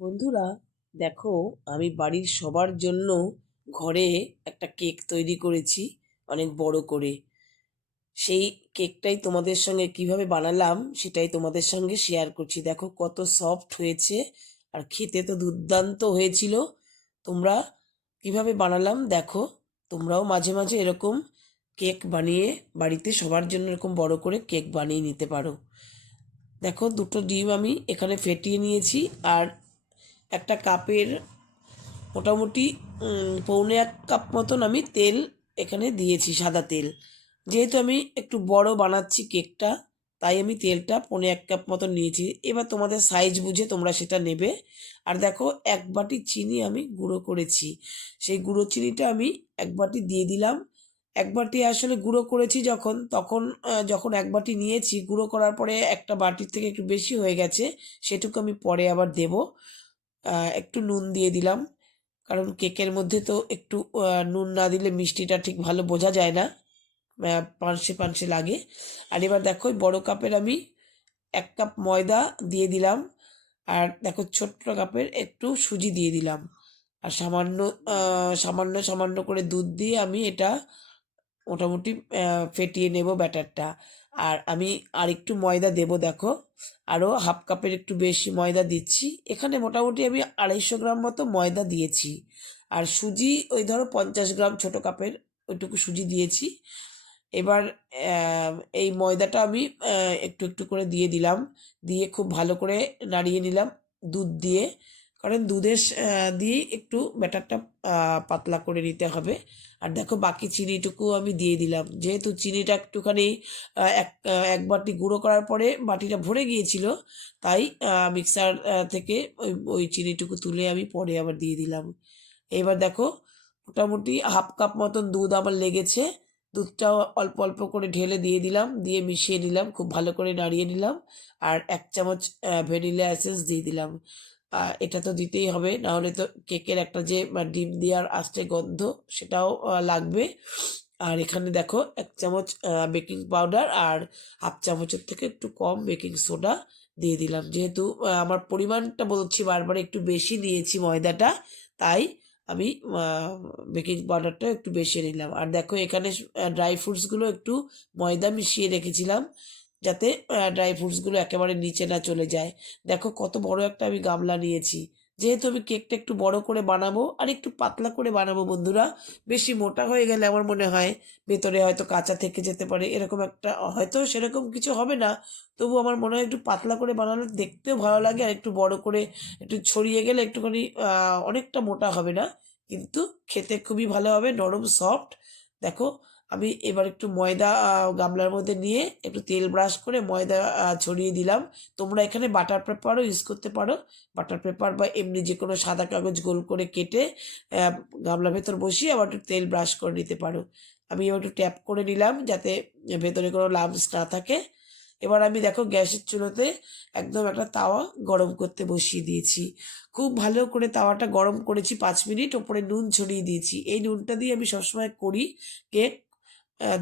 বন্ধুরা, দেখো, আমি বাড়ির সবার জন্য ঘরে একটা কেক তৈরি করেছি, অনেক বড় করে। সেই কেকটাই তোমাদের সঙ্গে কিভাবে বানালাম সেটাই তোমাদের সঙ্গে শেয়ার করছি। দেখো কত সফট হয়েছে, আর খেতে তো দুর্দান্ত হয়েছিল। তোমরা কিভাবে বানালাম দেখো। তোমরাও মাঝে মাঝে এরকম কেক বানিয়ে বাড়িতে সবার জন্য এরকম বড় করে কেক বানিয়ে নিতে পারো। দেখো, দুটো ডিম আমি এখানে ফেটিয়ে নিয়েছি, আর একটা কাপের মোটামুটি পৌনে 1 কাপ মতন আমি তেল এখানে দিয়েছি, সাদা তেল। যেহেতু আমি একটু বড় বানাচ্ছি কেকটা, তাই আমি তেলটা পৌনে 1 কাপ মতন নিয়েছি। এবার তোমাদের সাইজ বুঝে তোমরা সেটা নেবে। আর দেখো, 1 বাটি চিনি আমি গুঁড়ো করেছি। সেই গুঁড়ো চিনিটা আমি 1 বাটি দিয়ে দিলাম। 1 বাটি আসলে গুঁড়ো করেছি তখন যখন 1 বাটি নিয়েছি, গুঁড়ো করার পরে একটা বাটির থেকে একটু বেশি হয়ে গেছে, সেটুকু আমি পরে আবার দেব। একটু নুন দিয়ে দিলাম, কারণ কেকের মধ্যে তো একটু নুন না দিলে মিষ্টিটা ঠিক ভালো বোঝা যায় না, পানসে পানসে লাগে। আর এবার দেখো, ওই বড় কাপের আমি 1 কাপ ময়দা দিয়ে দিলাম। আর দেখো, ছোট্ট কাপের একটু সুজি দিয়ে দিলাম। আর সামান্য সামান্য সামান্য করে দুধ দিয়ে আমি এটা মোটামুটি ফেটিয়ে নেব ব্যাটারটা। আর আমি আর একটু ময়দা দেব, দেখো, আরও 1/2 কাপের একটু বেশি ময়দা দিচ্ছি। এখানে মোটামুটি আমি 250 গ্রাম মতো ময়দা দিয়েছি। আর সুজি ওই ধরো 50 গ্রাম, ছোট কাপের ওইটুকু সুজি দিয়েছি। এবার এই ময়দাটা আমি একটু একটু করে দিয়ে দিলাম, দিয়ে খুব ভালো করে নাড়িয়ে নিলাম দুধ দিয়ে। কারণ দুধের দিয়েই একটু ব্যাটারটা পাতলা করে নিতে হবে। আর দেখো, বাকি চিনিটুকু আমি দিয়ে দিলাম, যেহেতু চিনিটা একটুখানি এক বাটি গুঁড়ো করার পরে বাটিটা ভরে গিয়েছিল, তাই মিক্সার থেকে ওই ওই চিনিটুকু তুলে আমি পরে আবার দিয়ে দিলাম। এবার দেখো, মোটামুটি 1/2 কাপ মতন দুধ আমার লেগেছে। দুধটাও অল্প অল্প করে ঢেলে দিয়ে দিলাম, দিয়ে মিশিয়ে নিলাম, খুব ভালো করে নাড়িয়ে নিলাম। আর 1 চামচ ভ্যানিলা এসেন্স দিয়ে দিলাম। এটা তো দিতেই হবে, না হলে তো কেকের একটা যে ডিম দেওয়ার আস্তে গন্ধ, সেটাও লাগবে। আর এখানে দেখো, 1 চামচ বেকিং পাউডার আর 1/2 চামচের থেকে একটু কম বেকিং সোডা দিয়ে দিলাম। যেহেতু আমার পরিমাণটা বলছি বারবার একটু বেশি নিয়েছি ময়দাটা, তাই আমি বেকিং পাউডারটা একটু বেশি নিলাম। আর দেখো, এখানে ড্রাই ফ্রুটসগুলো একটু ময়দা মিশিয়ে রেখেছিলাম, যাতে ড্রাই ফ্রুটসগুলো একেবারে নিচে না চলে যায়। দেখো, কত বড় একটা আমি গামলা নিয়েছি। যেহেতু আমি কেকটা একটু বড় করে বানাবো আর একটু পাতলা করে বানাবো বন্ধুরা, বেশি মোটা হয়ে গেলে আমার মনে হয় ভেতরে হয়তো কাঁচা থেকে যেতে পারে, এরকম একটা, হয়তো সেরকম কিছু হবে না। তবু আমার মনে হয় একটু পাতলা করে বানালে দেখতেও ভালো লাগে, আর একটু বড় করে একটু ছড়িয়ে গেলে একটুখানি অনেকটা মোটা হবে না, কিন্তু খেতে খুবই ভালো হবে, নরম সফট। দেখো, আমি এবার একটু ময়দা গামলার মধ্যে নিয়ে একটু তেল ব্রাশ করে ময়দা ছড়িয়ে দিলাম। তোমরা এখানে বাটার পেপারও ইউজ করতে পারো। বাটার পেপার বা এমনি যে কোনো সাদা কাগজ গোল করে কেটে গামলার ভেতর বসিয়ে আবার একটু তেল ব্রাশ করে নিতে পারো। আমি এবার একটু ট্যাপ করে নিলাম, যাতে ভেতরে কোনো লাম্পস না থাকে। এবার আমি দেখো, গ্যাসের চুলোতে একদম একটা তাওয়া গরম করতে বসিয়ে দিয়েছি। খুব ভালো করে তাওয়াটা গরম করেছি, 5 মিনিট, ওপরে নুন ছড়িয়ে দিয়েছি। এই নুনটা দিয়ে আমি সবসময় করি কেক,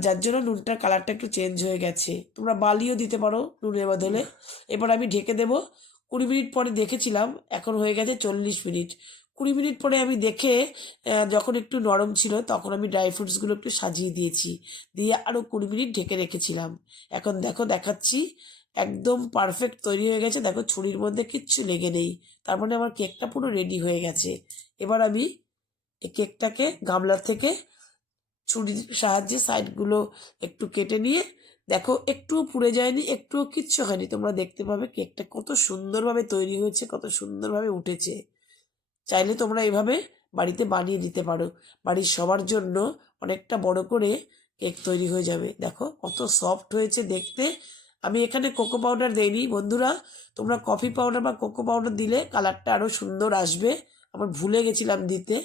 যার জন্য নুনটার কালারটা একটু চেঞ্জ হয়ে গেছে। তোমরা বালিও দিতে পারো নুনের বদলে। এবার আমি ঢেকে দেবো। 20 মিনিট পরে দেখেছিলাম, এখন হয়ে গেছে 40 মিনিট। 20 মিনিট পরে আমি দেখে যখন একটু নরম ছিল, তখন আমি ড্রাই ফ্রুটসগুলো একটু সাজিয়ে দিয়েছি, দিয়ে আরও 20 মিনিট ঢেকে রেখেছিলাম। এখন দেখো, দেখাচ্ছি, একদম পারফেক্ট তৈরি হয়ে গেছে। দেখো, ছুরির মধ্যে কিচ্ছু লেগে নেই, তার মানে আমার কেকটা পুরো রেডি হয়ে গেছে। এবার আমি এই কেকটাকে গামলা থেকে ছুরির সাহায্যে সাইডগুলো একটু কেটে নিয়ে, দেখো, একটুও পুড়ে যায়নি, একটুও কিচ্ছু হয়নি। তোমরা দেখতে পাবে কেকটা কত সুন্দরভাবে তৈরি হয়েছে, কত সুন্দরভাবে উঠেছে। চাইলে তোমরা এভাবে বাড়িতে বানিয়ে দিতে পারো। বাড়ির সবার জন্য অনেকটা বড় করে কেক তৈরি হয়ে যাবে। দেখো কত সফট হয়েছে দেখতে। আমি এখানে কোকো পাউডার দেইনি বন্ধুরা, তোমরা কফি পাউডার বা কোকো পাউডার দিলে কালারটা আরও সুন্দর আসবে। আমার ভুলে গেছিলাম দিতে।